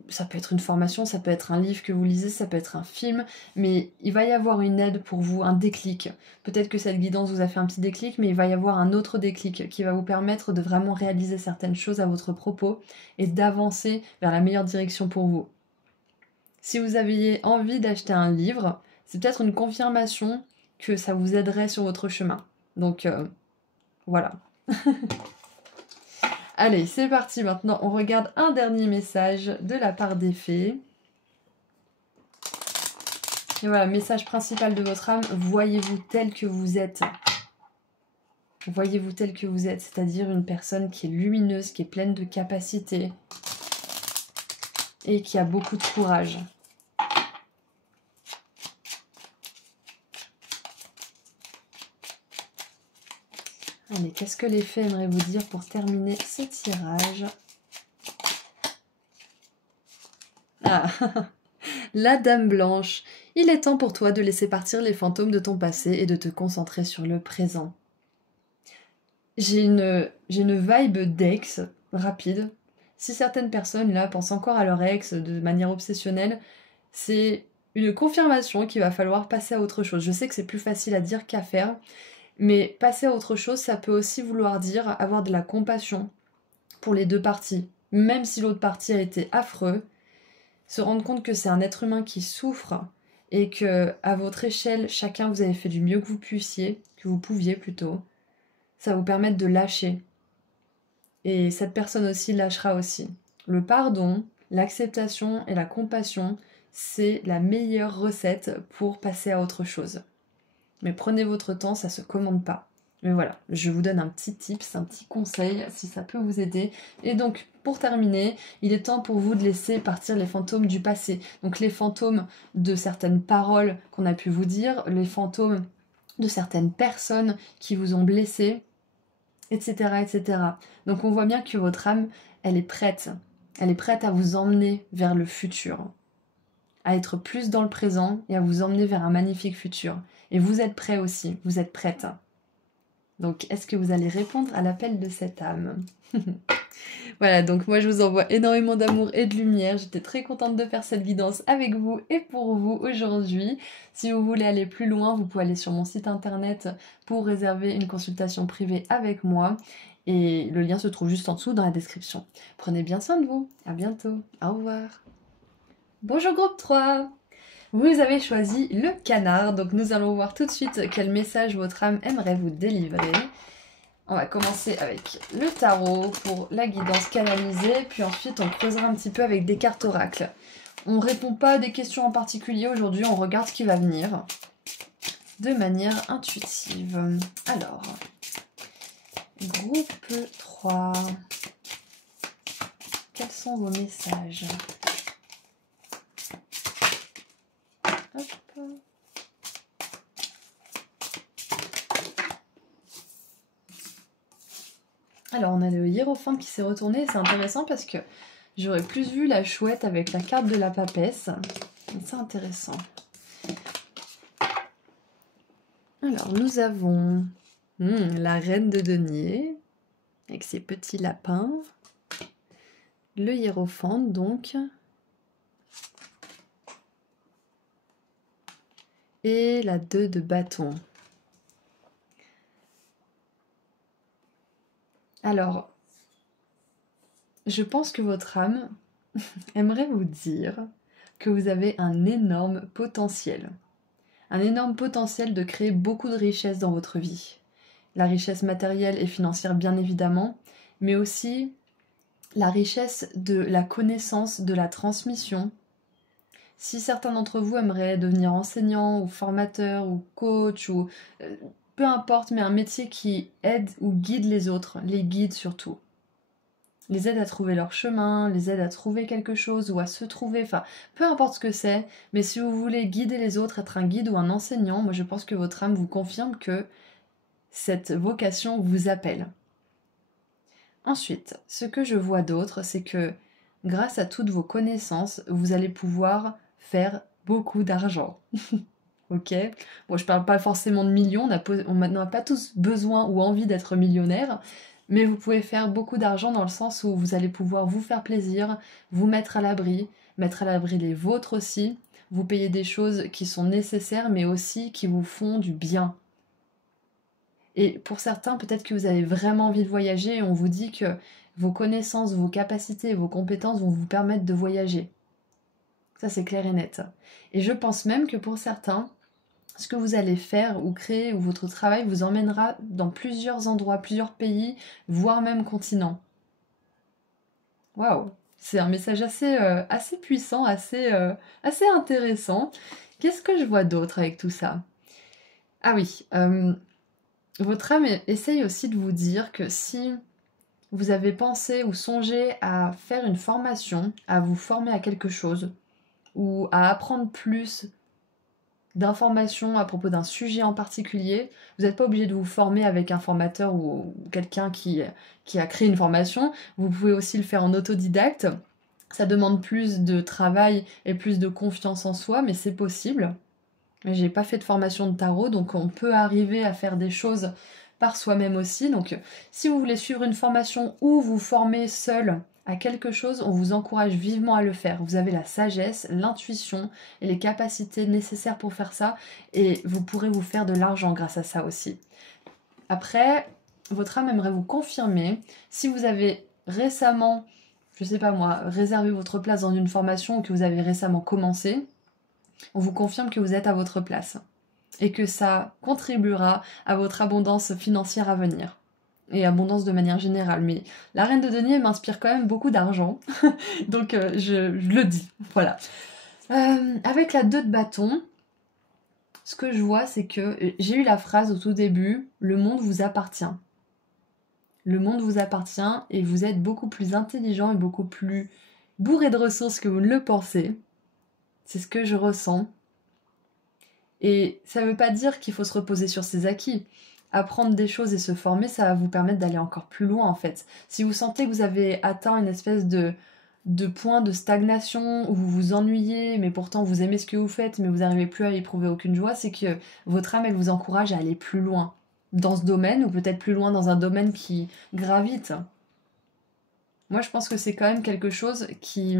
ça peut être une formation, ça peut être un livre que vous lisez, ça peut être un film, mais il va y avoir une aide pour vous, un déclic. Peut-être que cette guidance vous a fait un petit déclic, mais il va y avoir un autre déclic qui va vous permettre de vraiment réaliser certaines choses à votre propos et d'avancer vers la meilleure direction pour vous. Si vous aviez envie d'acheter un livre, c'est peut-être une confirmation que ça vous aiderait sur votre chemin. Donc, voilà. Allez, c'est parti maintenant, on regarde un dernier message de la part des fées. Et voilà, message principal de votre âme, voyez-vous tel que vous êtes. Voyez-vous tel que vous êtes, c'est-à-dire une personne qui est lumineuse, qui est pleine de capacités et qui a beaucoup de courage. Allez, qu'est-ce que les fées aimeraient vous dire pour terminer ce tirage? Ah, la Dame Blanche. Il est temps pour toi de laisser partir les fantômes de ton passé et de te concentrer sur le présent. J'ai une vibe d'ex rapide. Si certaines personnes là pensent encore à leur ex de manière obsessionnelle, c'est une confirmation qu'il va falloir passer à autre chose. Je sais que c'est plus facile à dire qu'à faire, mais passer à autre chose, ça peut aussi vouloir dire avoir de la compassion pour les deux parties. Même si l'autre partie a été affreux, se rendre compte que c'est un être humain qui souffre et que à votre échelle, chacun vous avez fait du mieux que vous pouviez plutôt, ça va vous permettre de lâcher. Et cette personne aussi lâchera aussi. Le pardon, l'acceptation et la compassion, c'est la meilleure recette pour passer à autre chose. Mais prenez votre temps, ça se commande pas. Mais voilà, je vous donne un petit tips, un petit conseil, si ça peut vous aider. Et donc, pour terminer, il est temps pour vous de laisser partir les fantômes du passé. Donc les fantômes de certaines paroles qu'on a pu vous dire, les fantômes de certaines personnes qui vous ont blessé, etc., etc. Donc on voit bien que votre âme, elle est prête. Elle est prête à vous emmener vers le futur, à être plus dans le présent et à vous emmener vers un magnifique futur. Et vous êtes prêts aussi, vous êtes prête. Donc, est-ce que vous allez répondre à l'appel de cette âme? Voilà, donc moi je vous envoie énormément d'amour et de lumière. J'étais très contente de faire cette guidance avec vous et pour vous aujourd'hui. Si vous voulez aller plus loin, vous pouvez aller sur mon site internet pour réserver une consultation privée avec moi. Et le lien se trouve juste en dessous dans la description. Prenez bien soin de vous. À bientôt. Au revoir. Bonjour groupe 3. Vous avez choisi le canard, donc nous allons voir tout de suite quel message votre âme aimerait vous délivrer. On va commencer avec le tarot pour la guidance canalisée, puis ensuite on creusera un petit peu avec des cartes oracles. On ne répond pas à des questions en particulier aujourd'hui, on regarde ce qui va venir de manière intuitive. Alors, groupe 3, quels sont vos messages? Hop. Alors on a le hiérophante qui s'est retourné, c'est intéressant parce que j'aurais plus vu la chouette avec la carte de la papesse. C'est intéressant. Alors nous avons la reine de denier avec ses petits lapins. Le hiérophante donc. Et la 2 de bâton. Alors, je pense que votre âme aimerait vous dire que vous avez un énorme potentiel. Un énorme potentiel de créer beaucoup de richesses dans votre vie. La richesse matérielle et financière bien évidemment, mais aussi la richesse de la connaissance, de la transmission. Si certains d'entre vous aimeraient devenir enseignant ou formateur ou coach ou peu importe, mais un métier qui aide ou guide les autres, les guide surtout. Les aide à trouver leur chemin, les aide à trouver quelque chose ou à se trouver, enfin, peu importe ce que c'est, mais si vous voulez guider les autres, être un guide ou un enseignant, moi je pense que votre âme vous confirme que cette vocation vous appelle. Ensuite, ce que je vois d'autre, c'est que grâce à toutes vos connaissances, vous allez pouvoir faire beaucoup d'argent. Ok, bon, je parle pas forcément de millions, on n'a pas tous besoin ou envie d'être millionnaire, mais vous pouvez faire beaucoup d'argent dans le sens où vous allez pouvoir vous faire plaisir, vous mettre à l'abri les vôtres aussi, vous payer des choses qui sont nécessaires mais aussi qui vous font du bien. Et pour certains, peut-être que vous avez vraiment envie de voyager et on vous dit que vos connaissances, vos capacités et vos compétences vont vous permettre de voyager. Ça, c'est clair et net. Et je pense même que pour certains, ce que vous allez faire ou créer ou votre travail vous emmènera dans plusieurs endroits, plusieurs pays, voire même continents. Waouh, c'est un message assez puissant, assez intéressant. Qu'est-ce que je vois d'autre avec tout ça? Ah oui, votre âme essaye aussi de vous dire que si vous avez pensé ou songé à faire une formation, à vous former à quelque chose, ou à apprendre plus d'informations à propos d'un sujet en particulier, vous n'êtes pas obligé de vous former avec un formateur ou quelqu'un qui a créé une formation, vous pouvez aussi le faire en autodidacte. Ça demande plus de travail et plus de confiance en soi, mais c'est possible. J'ai pas fait de formation de tarot, donc on peut arriver à faire des choses par soi-même aussi. Donc si vous voulez suivre une formation ou vous former seul à quelque chose, on vous encourage vivement à le faire. Vous avez la sagesse, l'intuition et les capacités nécessaires pour faire ça et vous pourrez vous faire de l'argent grâce à ça aussi. Après, votre âme aimerait vous confirmer si vous avez récemment, je sais pas moi, réservé votre place dans une formation ou que vous avez récemment commencé. On vous confirme que vous êtes à votre place et que ça contribuera à votre abondance financière à venir. Et abondance de manière générale. Mais la reine de denier m'inspire quand même beaucoup d'argent. Donc je le dis. Voilà. Avec la 2 de bâton, ce que je vois, c'est que j'ai eu la phrase au tout début, le monde vous appartient. Le monde vous appartient et vous êtes beaucoup plus intelligent et beaucoup plus bourré de ressources que vous ne le pensez. C'est ce que je ressens. Et ça ne veut pas dire qu'il faut se reposer sur ses acquis. Apprendre des choses et se former, ça va vous permettre d'aller encore plus loin en fait. Si vous sentez que vous avez atteint une espèce de point de stagnation où vous vous ennuyez, mais pourtant vous aimez ce que vous faites, mais vous n'arrivez plus à éprouver aucune joie, c'est que votre âme, elle vous encourage à aller plus loin dans ce domaine, ou peut-être plus loin dans un domaine qui gravite. Moi, je pense que c'est quand même quelque chose qui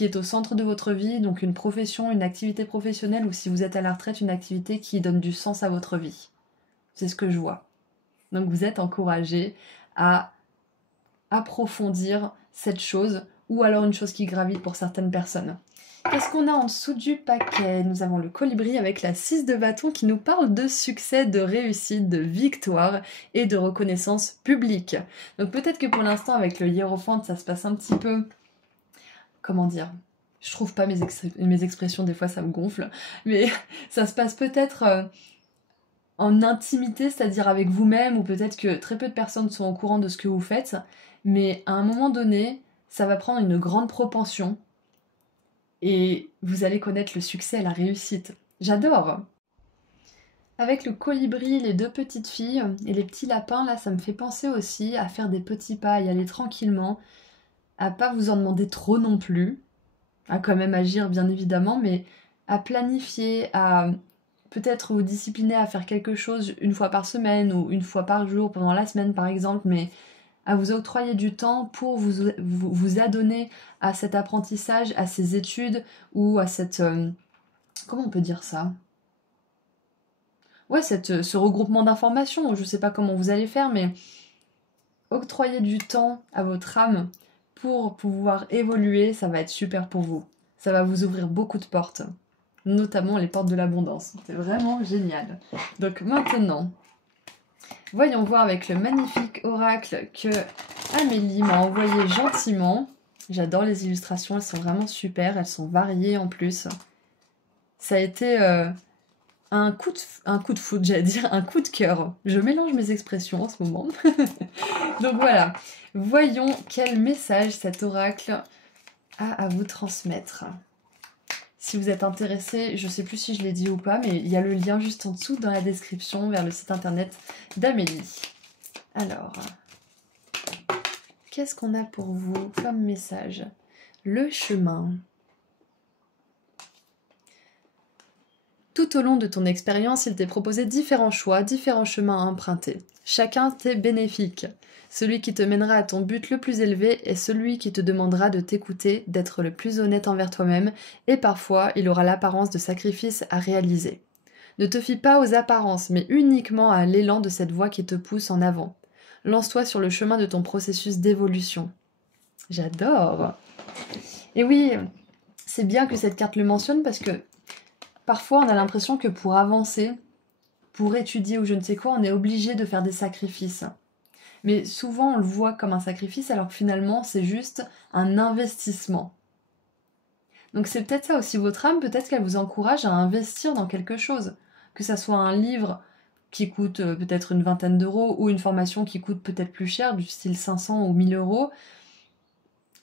est au centre de votre vie, donc une profession, une activité professionnelle, ou si vous êtes à la retraite, une activité qui donne du sens à votre vie. C'est ce que je vois. Donc vous êtes encouragé à approfondir cette chose, ou alors une chose qui gravite pour certaines personnes. Qu'est-ce qu'on a en dessous du paquet? Nous avons le colibri avec la 6 de bâton qui nous parle de succès, de réussite, de victoire et de reconnaissance publique. Donc peut-être que pour l'instant avec le hiérophante ça se passe un petit peu... Comment dire? Je trouve pas mes expressions, des fois ça me gonfle, mais ça se passe peut-être en intimité, c'est-à-dire avec vous-même, ou peut-être que très peu de personnes sont au courant de ce que vous faites, mais à un moment donné, ça va prendre une grande propension et vous allez connaître le succès et la réussite. J'adore! Avec le colibri, les 2 petites filles et les petits lapins, là, ça me fait penser aussi à faire des petits pas, à y aller tranquillement, à pas vous en demander trop non plus, à quand même agir bien évidemment, mais à planifier, à peut-être vous discipliner à faire quelque chose une fois par semaine ou une fois par jour pendant la semaine par exemple, mais à vous octroyer du temps pour vous adonner à cet apprentissage, à ces études ou à cette... comment on peut dire ça? Ouais, ce regroupement d'informations, je sais pas comment vous allez faire, mais octroyer du temps à votre âme pour pouvoir évoluer, ça va être super pour vous. Ça va vous ouvrir beaucoup de portes, notamment les portes de l'abondance. C'est vraiment génial. Donc maintenant, voyons voir avec le magnifique oracle que Amélie m'a envoyé gentiment. J'adore les illustrations, elles sont vraiment super, elles sont variées en plus. Ça a été un coup de foudre, j'allais dire, un coup de cœur. Je mélange mes expressions en ce moment. Donc voilà, voyons quel message cet oracle a à vous transmettre. Si vous êtes intéressé, je ne sais plus si je l'ai dit ou pas, mais il y a le lien juste en dessous dans la description vers le site internet d'Amélie. Alors, qu'est-ce qu'on a pour vous comme message? Le chemin. Tout au long de ton expérience, il t'est proposé différents choix, différents chemins à emprunter. Chacun t'est bénéfique. Celui qui te mènera à ton but le plus élevé est celui qui te demandera de t'écouter, d'être le plus honnête envers toi-même, et parfois il aura l'apparence de sacrifice à réaliser. Ne te fie pas aux apparences, mais uniquement à l'élan de cette voie qui te pousse en avant. Lance-toi sur le chemin de ton processus d'évolution. J'adore! Et oui, c'est bien que cette carte le mentionne parce que parfois on a l'impression que pour avancer, pour étudier ou je ne sais quoi, on est obligé de faire des sacrifices. Mais souvent, on le voit comme un sacrifice, alors que finalement, c'est juste un investissement. Donc c'est peut-être ça aussi votre âme, peut-être qu'elle vous encourage à investir dans quelque chose. Que ça soit un livre qui coûte peut-être une vingtaine d'euros, ou une formation qui coûte peut-être plus cher, du style 500 ou 1000 euros.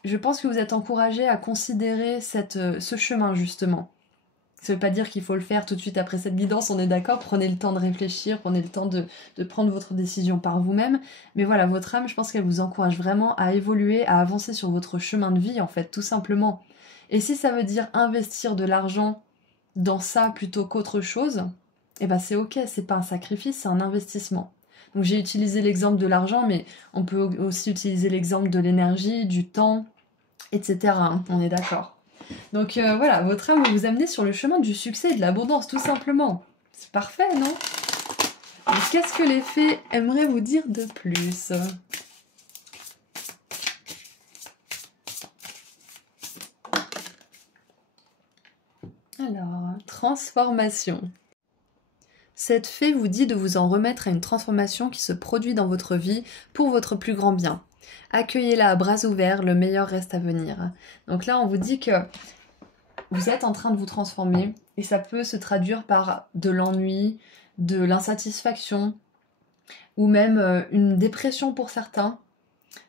Je pense que vous êtes encouragé à considérer ce chemin, justement. Ça ne veut pas dire qu'il faut le faire tout de suite après cette guidance, on est d'accord, prenez le temps de réfléchir, prenez le temps de prendre votre décision par vous-même. Mais voilà, votre âme, je pense qu'elle vous encourage vraiment à évoluer, à avancer sur votre chemin de vie, en fait, tout simplement. Et si ça veut dire investir de l'argent dans ça plutôt qu'autre chose, eh ben c'est ok, c'est pas un sacrifice, c'est un investissement. Donc j'ai utilisé l'exemple de l'argent, mais on peut aussi utiliser l'exemple de l'énergie, du temps, etc. hein, on est d'accord. Donc voilà, votre âme va vous amener sur le chemin du succès et de l'abondance, tout simplement. C'est parfait, non? Qu'est-ce que les fées aimeraient vous dire de plus? Alors, transformation. Cette fée vous dit de vous en remettre à une transformation qui se produit dans votre vie pour votre plus grand bien. Accueillez-la à bras ouverts, le meilleur reste à venir. Donc là, on vous dit que vous êtes en train de vous transformer et ça peut se traduire par de l'ennui, de l'insatisfaction ou même une dépression pour certains.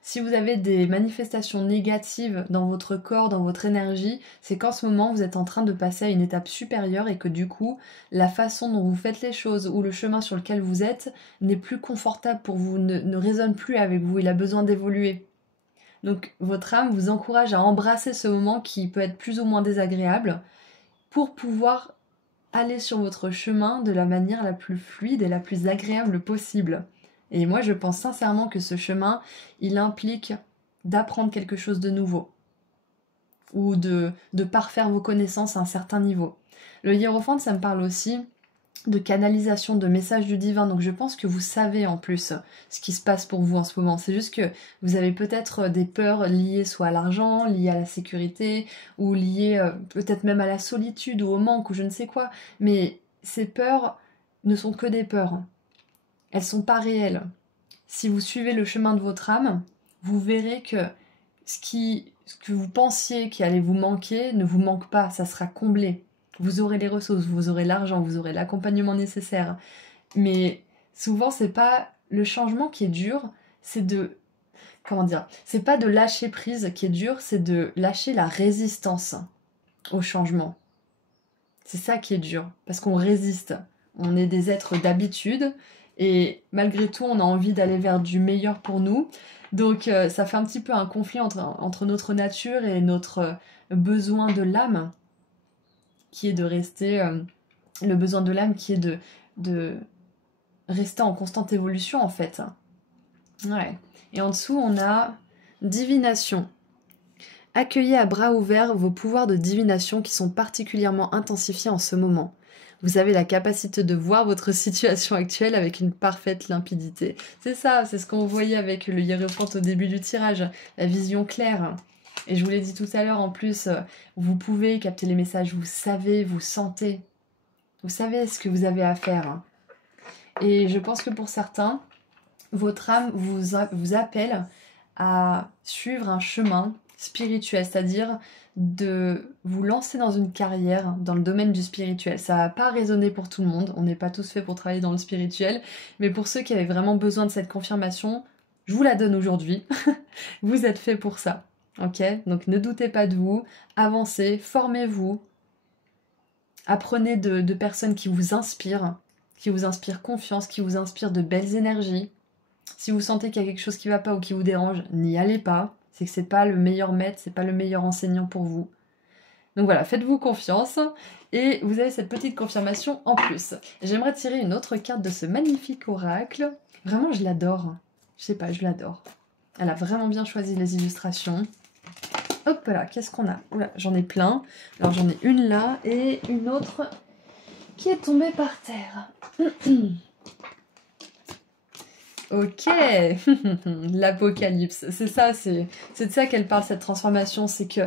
Si vous avez des manifestations négatives dans votre corps, dans votre énergie, c'est qu'en ce moment vous êtes en train de passer à une étape supérieure et que du coup, la façon dont vous faites les choses ou le chemin sur lequel vous êtes n'est plus confortable pour vous, ne résonne plus avec vous, il a besoin d'évoluer. Donc votre âme vous encourage à embrasser ce moment qui peut être plus ou moins désagréable pour pouvoir aller sur votre chemin de la manière la plus fluide et la plus agréable possible. Et moi, je pense sincèrement que ce chemin, il implique d'apprendre quelque chose de nouveau ou de parfaire vos connaissances à un certain niveau. Le hiérophante, ça me parle aussi de canalisation de messages du divin, donc je pense que vous savez en plus ce qui se passe pour vous en ce moment. C'est juste que vous avez peut-être des peurs liées soit à l'argent, liées à la sécurité, ou liées peut-être même à la solitude ou au manque ou je ne sais quoi, mais ces peurs ne sont que des peurs. Elles sont pas réelles. Si vous suivez le chemin de votre âme, vous verrez que ce que vous pensiez qui allait vous manquer ne vous manque pas, ça sera comblé. Vous aurez les ressources, vous aurez l'argent, vous aurez l'accompagnement nécessaire. Mais souvent, c'est pas le changement qui est dur, c'est de... Comment dire? C'est pas de lâcher prise qui est dur, c'est de lâcher la résistance au changement. C'est ça qui est dur, parce qu'on résiste. On est des êtres d'habitude, et malgré tout, on a envie d'aller vers du meilleur pour nous. Donc ça fait un petit peu un conflit entre notre nature et notre besoin de l'âme, qui est de rester... le besoin de l'âme qui est de rester en constante évolution, en fait. Ouais. Et en dessous, on a divination. Accueillez à bras ouverts vos pouvoirs de divination qui sont particulièrement intensifiés en ce moment. Vous avez la capacité de voir votre situation actuelle avec une parfaite limpidité. C'est ça, c'est ce qu'on voyait avec le hiérophante au début du tirage, la vision claire. Et je vous l'ai dit tout à l'heure, en plus, vous pouvez capter les messages, vous savez, vous sentez. Vous savez ce que vous avez à faire. Et je pense que pour certains, votre âme vous appelle à suivre un chemin spirituel, c'est-à-dire de vous lancer dans une carrière dans le domaine du spirituel. Ça va pas résonner pour tout le monde, on n'est pas tous faits pour travailler dans le spirituel, mais pour ceux qui avaient vraiment besoin de cette confirmation, je vous la donne aujourd'hui. Vous êtes faits pour ça, ok? Donc ne doutez pas de vous, avancez, formez-vous, apprenez de personnes qui vous inspirent confiance, qui vous inspirent de belles énergies. Si vous sentez qu'il y a quelque chose qui ne va pas ou qui vous dérange, n'y allez pas. C'est que c'est pas le meilleur maître, c'est pas le meilleur enseignant pour vous. Donc voilà, faites-vous confiance et vous avez cette petite confirmation en plus. J'aimerais tirer une autre carte de ce magnifique oracle. Vraiment, je l'adore. Je sais pas, je l'adore. Elle a vraiment bien choisi les illustrations. Hop là, qu'est-ce qu'on a? Oula, j'en ai plein. Alors j'en ai une là et une autre qui est tombée par terre. Ok, l'apocalypse, c'est ça, c'est de ça qu'elle parle, cette transformation, c'est que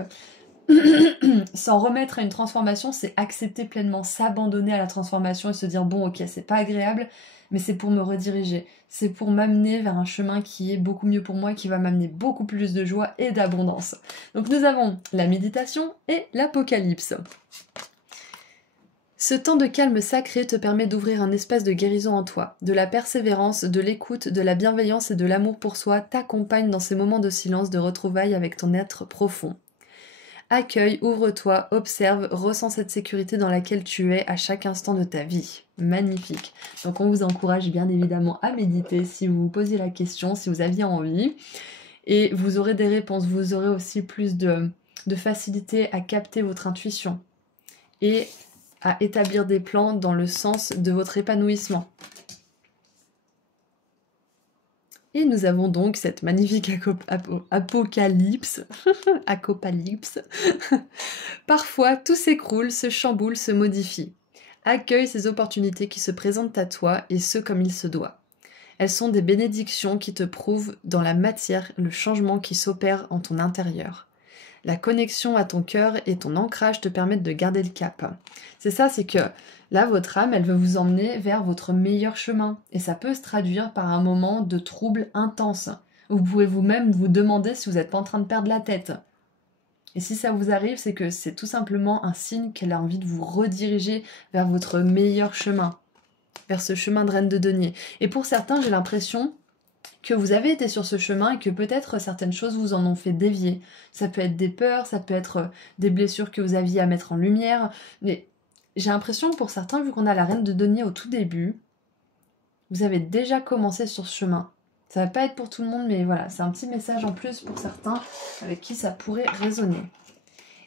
s'en remettre à une transformation, c'est accepter pleinement, s'abandonner à la transformation et se dire bon ok, c'est pas agréable, mais c'est pour me rediriger, c'est pour m'amener vers un chemin qui est beaucoup mieux pour moi, qui va m'amener beaucoup plus de joie et d'abondance. Donc nous avons la méditation et l'apocalypse. Ce temps de calme sacré te permet d'ouvrir un espace de guérison en toi. De la persévérance, de l'écoute, de la bienveillance et de l'amour pour soi t'accompagnent dans ces moments de silence, de retrouvailles avec ton être profond. Accueille, ouvre-toi, observe, ressens cette sécurité dans laquelle tu es à chaque instant de ta vie. Magnifique. Donc on vous encourage bien évidemment à méditer si vous vous posiez la question, si vous aviez envie. Et vous aurez des réponses, vous aurez aussi plus de facilité à capter votre intuition. Et à établir des plans dans le sens de votre épanouissement. Et nous avons donc cette magnifique apocalypse. Acopalypse. Parfois, tout s'écroule, se chamboule, se modifie. Accueille ces opportunités qui se présentent à toi et ce comme il se doit. Elles sont des bénédictions qui te prouvent dans la matière le changement qui s'opère en ton intérieur. La connexion à ton cœur et ton ancrage te permettent de garder le cap. C'est ça, c'est que là, votre âme, elle veut vous emmener vers votre meilleur chemin. Et ça peut se traduire par un moment de trouble intense. Vous pouvez vous-même vous demander si vous n'êtes pas en train de perdre la tête. Et si ça vous arrive, c'est que c'est tout simplement un signe qu'elle a envie de vous rediriger vers votre meilleur chemin, vers ce chemin de reine de denier. Et pour certains, j'ai l'impression que vous avez été sur ce chemin et que peut-être certaines choses vous en ont fait dévier. Ça peut être des peurs, ça peut être des blessures que vous aviez à mettre en lumière, mais j'ai l'impression que pour certains, vu qu'on a la reine de denier au tout début, vous avez déjà commencé sur ce chemin. Ça va pas être pour tout le monde, mais voilà, c'est un petit message en plus pour certains avec qui ça pourrait résonner.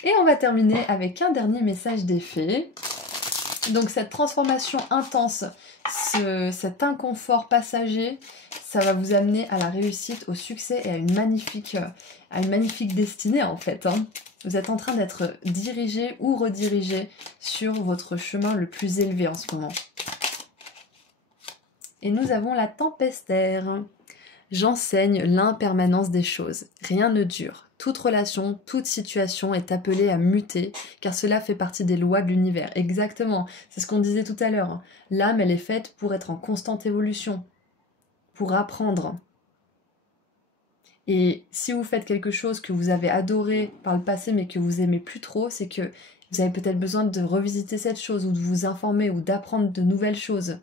Et on va terminer avec un dernier message des fées. Donc cette transformation intense, cet inconfort passager, ça va vous amener à la réussite, au succès et à une magnifique destinée en fait. Vous êtes en train d'être dirigé ou redirigé sur votre chemin le plus élevé en ce moment. Et nous avons la tempestaire. J'enseigne l'impermanence des choses. Rien ne dure. Toute relation, toute situation est appelée à muter, car cela fait partie des lois de l'univers. Exactement, c'est ce qu'on disait tout à l'heure. L'âme, elle est faite pour être en constante évolution, pour apprendre. Et si vous faites quelque chose que vous avez adoré par le passé, mais que vous aimez plus trop, c'est que vous avez peut-être besoin de revisiter cette chose, ou de vous informer, ou d'apprendre de nouvelles choses.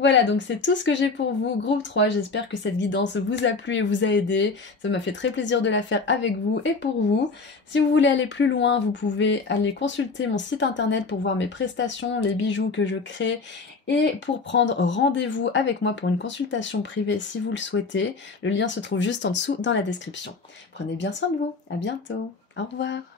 Voilà, donc c'est tout ce que j'ai pour vous, groupe 3, j'espère que cette guidance vous a plu et vous a aidé, ça m'a fait très plaisir de la faire avec vous et pour vous. Si vous voulez aller plus loin, vous pouvez aller consulter mon site internet pour voir mes prestations, les bijoux que je crée et pour prendre rendez-vous avec moi pour une consultation privée si vous le souhaitez. Le lien se trouve juste en dessous dans la description. Prenez bien soin de vous, à bientôt, au revoir.